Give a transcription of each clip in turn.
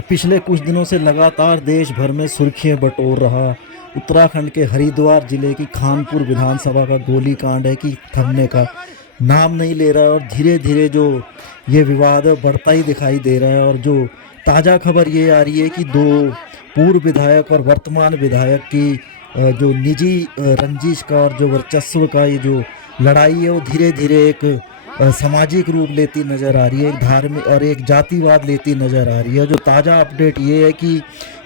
पिछले कुछ दिनों से लगातार देश भर में सुर्खियां बटोर रहा उत्तराखंड के हरिद्वार जिले की खानपुर विधानसभा का गोलीकांड है कि थमने का नाम नहीं ले रहा है। और धीरे धीरे जो ये विवाद है बढ़ता ही दिखाई दे रहा है। और जो ताज़ा खबर ये आ रही है कि दो पूर्व विधायक और वर्तमान विधायक की जो निजी रंजिश का और जो वर्चस्व का ये जो लड़ाई है वो धीरे धीरे एक सामाजिक रूप लेती नज़र आ रही है, एक धार्मिक और एक जातिवाद लेती नज़र आ रही है। जो ताज़ा अपडेट ये है कि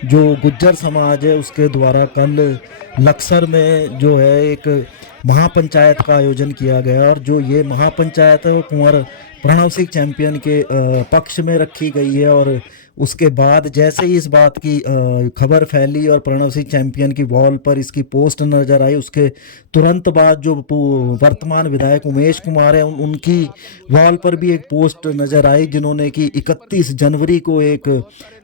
जो गुज्जर समाज है उसके द्वारा कल लक्सर में जो है एक महापंचायत का आयोजन किया गया। और जो ये महापंचायत है वो कुंवर प्रणव सिंह चैंपियन के पक्ष में रखी गई है। और उसके बाद जैसे ही इस बात की खबर फैली और प्रणव सिंह चैंपियन की वॉल पर इसकी पोस्ट नज़र आई, उसके तुरंत बाद जो वर्तमान विधायक उमेश कुमार हैं उनकी वॉल पर भी एक पोस्ट नज़र आई, जिन्होंने कि 31 जनवरी को एक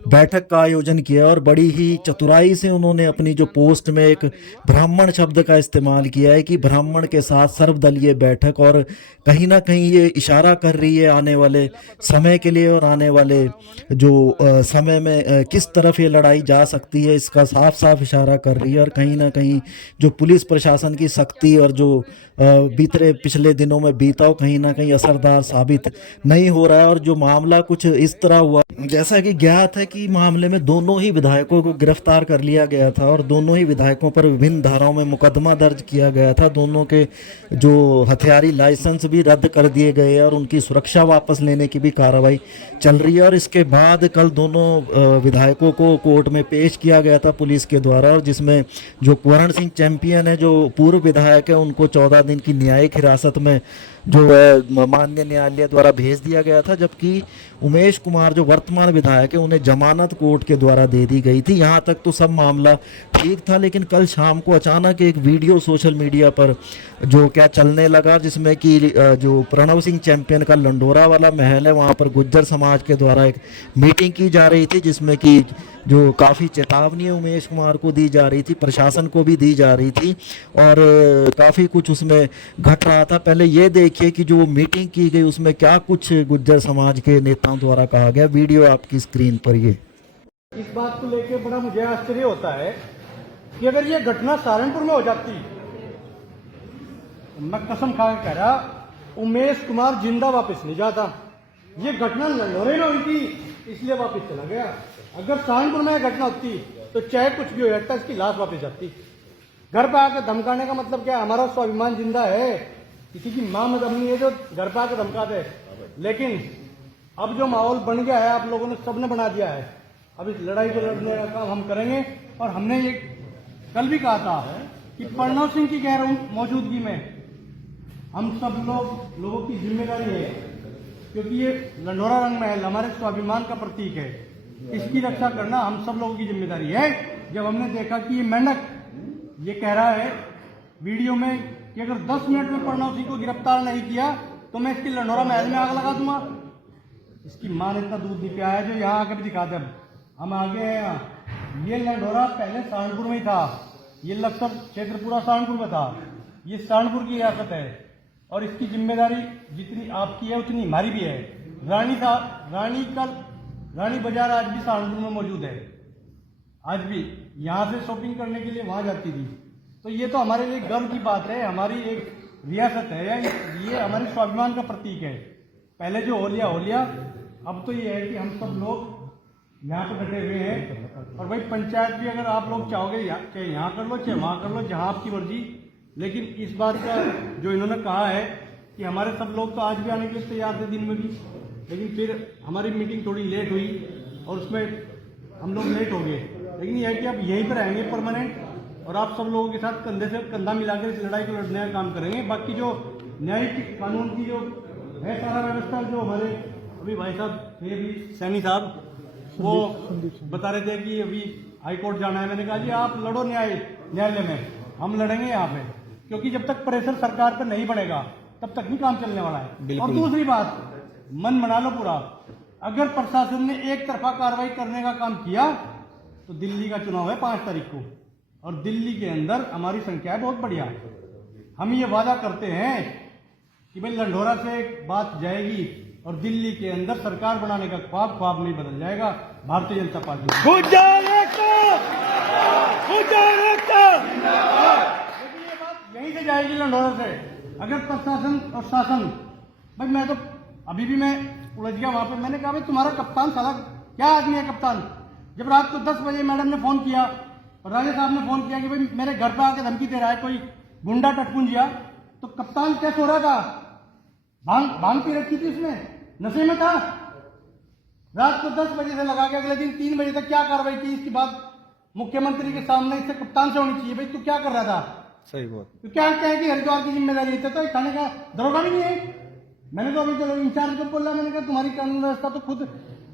बैठक का आयोजन किया। और बड़ी ही चतुराई से उन्होंने अपनी जो पोस्ट में एक ब्राह्मण शब्द का इस्तेमाल किया है कि ब्राह्मण के साथ सर्वदलीय बैठक। और कहीं ना कहीं ये इशारा कर रही है आने वाले समय के लिए और आने वाले जो समय में किस तरफ ये लड़ाई जा सकती है इसका साफ साफ इशारा कर रही है। और कहीं ना कहीं जो पुलिस प्रशासन की सख्ती और जो बीते पिछले दिनों में बीता हो कहीं ना कहीं असरदार साबित नहीं हो रहा है। और जो मामला कुछ इस तरह हुआ जैसा कि ज्ञात है कि मामले में दोनों ही विधायकों को गिरफ्तार कर लिया गया था और दोनों ही विधायकों पर विभिन्न धाराओं में मुकदमा दर्ज किया गया था। दोनों के जो हथियारी लाइसेंस भी रद्द कर दिए गए और उनकी सुरक्षा वापस लेने की भी कार्रवाई चल रही है। और इसके बाद कल दोनों विधायकों को कोर्ट में पेश किया गया था पुलिस के द्वारा, और जिसमें जो कुंवर सिंह चैंपियन है जो पूर्व विधायक है उनको 14 दिन की न्यायिक हिरासत में जो माननीय न्यायालय द्वारा भेज दिया गया था, जबकि उमेश कुमार जो वर्तमान विधायक है उन्हें जमानत कोर्ट के द्वारा दे दी गई थी। यहाँ तक तो सब मामला ठीक था, लेकिन कल शाम को अचानक एक वीडियो सोशल मीडिया पर जो क्या चलने लगा, जिसमें कि जो प्रणव सिंह चैंपियन का लंडोरा वाला महल है वहाँ पर गुज्जर समाज के द्वारा एक मीटिंग की जा रही थी, जिसमें कि जो काफ़ी चेतावनी उमेश कुमार को दी जा रही थी, प्रशासन को भी दी जा रही थी और काफ़ी कुछ उसमें घट रहा था। पहले ये देखिए कि जो मीटिंग की गई उसमें क्या कुछ गुज्जर समाज के नेताओं द्वारा कहा गया। वीडियो आपकी स्क्रीन पर ये। इस बात को लेकर बड़ा मुझे आश्चर्य होता है कि अगर ये घटना सहारनपुर में हो जाती, मैं कसम खा के कह रहा उमेश कुमार जिंदा वापस नहीं जाता। ये घटना लंडोरे में हुई थी इसलिए वापस चला गया। अगर सहारनपुर में घटना होती तो चाहे कुछ भी हो जाता इसकी लाश वापस जाती। घर पे आकर धमकाने का मतलब क्या? हमारा स्वाभिमान जिंदा है, किसी की मां में दम नहीं है जो घर पे आकर धमका दे। लेकिन अब जो माहौल बन गया है आप लोगों ने सबने बना दिया है। अब इस लड़ाई को लड़ने का काम हम करेंगे। और हमने ये कल भी कहा था कि प्रणव सिंह की गैर मौजूदगी में हम सब लोगों की जिम्मेदारी है, क्योंकि ये लंडोरा रंग महल हमारे स्वाभिमान का प्रतीक है, इसकी रक्षा करना हम सब लोगों की जिम्मेदारी है। जब हमने देखा कि ये मेंढक ये कह रहा है वीडियो में कि अगर 10 मिनट में प्रणव सिंह को गिरफ्तार नहीं किया तो मैं इसकी लंडोरा महल में आग लगा दूंगा, इसकी मां ने इतना दूध नहीं पियाया जो यहाँ आकर भी दिखा दे। हम आगे हैं। ये लंडोरा पहले सहारनपुर में ही था, ये लक्सर क्षेत्र पूरा सहारनपुर में था, ये सहारनपुर की रियासत है और इसकी जिम्मेदारी जितनी आपकी है उतनी हमारी भी है। रानी बाजार आज भी सहारनपुर में मौजूद है, आज भी यहाँ से शॉपिंग करने के लिए वहां जाती थी। तो ये तो हमारे लिए गर्व की बात है, हमारी एक रियासत है, ये हमारे स्वाभिमान का प्रतीक है। पहले जो हो लिया, अब तो ये है कि हम सब लोग यहाँ पे बैठे हुए हैं। और भाई पंचायत भी अगर आप लोग चाहोगे चाहे यहाँ कर लो चाहे वहाँ कर लो, जहाँ आपकी मर्जी। लेकिन इस बात का जो इन्होंने कहा है कि हमारे सब लोग तो आज भी आने के लिए तैयार थे दिन में भी, लेकिन फिर हमारी मीटिंग थोड़ी लेट हुई और उसमें हम लोग लेट हो गए। लेकिन यह है कि अब यहीं पर रहेंगे परमानेंट और आप सब लोगों के साथ कंधे से कंधा मिलाकर इस लड़ाई को लड़ने का काम करेंगे। बाकी जो न्यायिक कानून की जो है सारा व्यवस्था, जो हमारे अभी भाई साहब थे भी सैनी साहब वो बता रहे थे कि अभी हाईकोर्ट जाना है। मैंने कहा जी आप लड़ो न्यायालय में, हम लड़ेंगे यहाँ पे, क्योंकि जब तक प्रेशर सरकार पर नहीं बढ़ेगा तब तक नहीं काम चलने वाला है। और दूसरी बात, मन बना लो पूरा, अगर प्रशासन ने एक तरफा कार्रवाई करने का काम किया तो दिल्ली का चुनाव है 5 तारीख को, और दिल्ली के अंदर हमारी संख्या है बहुत बढ़िया। हम ये वादा करते हैं कि भाई लंडोरा से बात जाएगी और दिल्ली के अंदर सरकार बनाने का ख्वाब ख्वाब नहीं बदल जाएगा भारतीय जनता पार्टी। लेकिन ये बात यहीं से जाएगी लंडोरा से। अगर प्रशासन और शासन, भाई मैं तो अभी भी मैं उलझ गया वहां पे। मैंने कहा भाई तुम्हारा कप्तान साला क्या आदमी है कप्तान? जब रात को 10 बजे मैडम ने फोन किया और राजा साहब ने फोन किया कि भाई मेरे घर पे आके धमकी दे रहा है कोई गुंडा टटपुंजिया, तो कप्तान क्या सो रहा था? भांग पी रखी थी उसने, नशे में था। रात को 10 बजे से लगा के अगले दिन 3 बजे तक क्या कार्रवाई की, इसकी बात मुख्यमंत्री के सामने इससे कप्तान से होनी चाहिए। भाई तू क्या कर रहा था? सही बात। तो क्या कहे कि हरिद्वार की जिम्मेदारी है, तो खाने का दरोगा भी नहीं है। मैंने तो अभी तो इंचार्ज को बोला, मैंने कहा तुम्हारी कानून व्यवस्था तो खुद,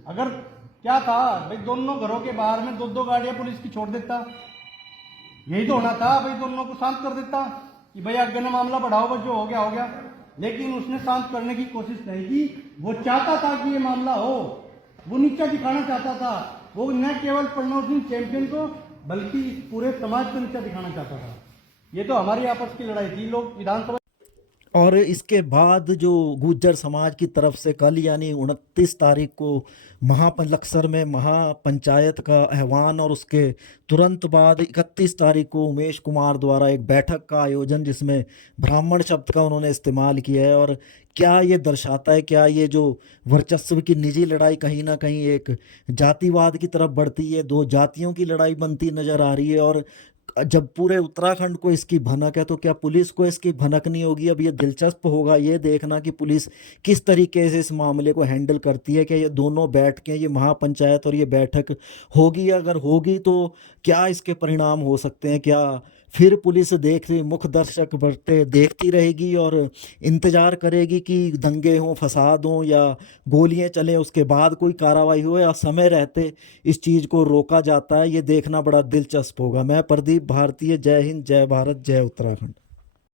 अगर क्या था भाई दोनों घरों के बाहर में 2-2 गाड़ियां पुलिस की छोड़ देता, यही तो होना था भाई। दोनों को शांत कर देता कि भाई आगे ना मामला बढ़ाओ, बस जो हो गया हो गया। लेकिन उसने शांत करने की कोशिश नहीं की। वो चाहता था कि ये मामला हो, वो नीचा दिखाना चाहता था। वो न केवल प्रणव सिंह चैंपियन को बल्कि पूरे समाज को नीचा दिखाना चाहता था। ये तो हमारी आपस की लड़ाई थी। लोग विधानसभा और इसके बाद जो गुर्जर समाज की तरफ से कल यानी 29 तारीख को महालक्सर में महापंचायत का आह्वान, और उसके तुरंत बाद 31 तारीख को उमेश कुमार द्वारा एक बैठक का आयोजन जिसमें ब्राह्मण शब्द का उन्होंने इस्तेमाल किया है। और क्या ये दर्शाता है, क्या ये जो वर्चस्व की निजी लड़ाई कहीं ना कहीं एक जातिवाद की तरफ बढ़ती है, दो जातियों की लड़ाई बनती नज़र आ रही है। और जब पूरे उत्तराखंड को इसकी भनक है तो क्या पुलिस को इसकी भनक नहीं होगी? अब ये दिलचस्प होगा ये देखना कि पुलिस किस तरीके से इस मामले को हैंडल करती है। क्या ये दोनों बैठ के ये महापंचायत और ये बैठक होगी? अगर होगी तो क्या इसके परिणाम हो सकते हैं? क्या फिर पुलिस देख रही मुख दर्शक बढ़ते देखती रहेगी और इंतज़ार करेगी कि दंगे हों, फसाद हों या गोलियां चलें, उसके बाद कोई कार्रवाई हो, या समय रहते इस चीज़ को रोका जाता है? ये देखना बड़ा दिलचस्प होगा। मैं प्रदीप भारतीय, जय हिंद, जय भारत, जय उत्तराखंड।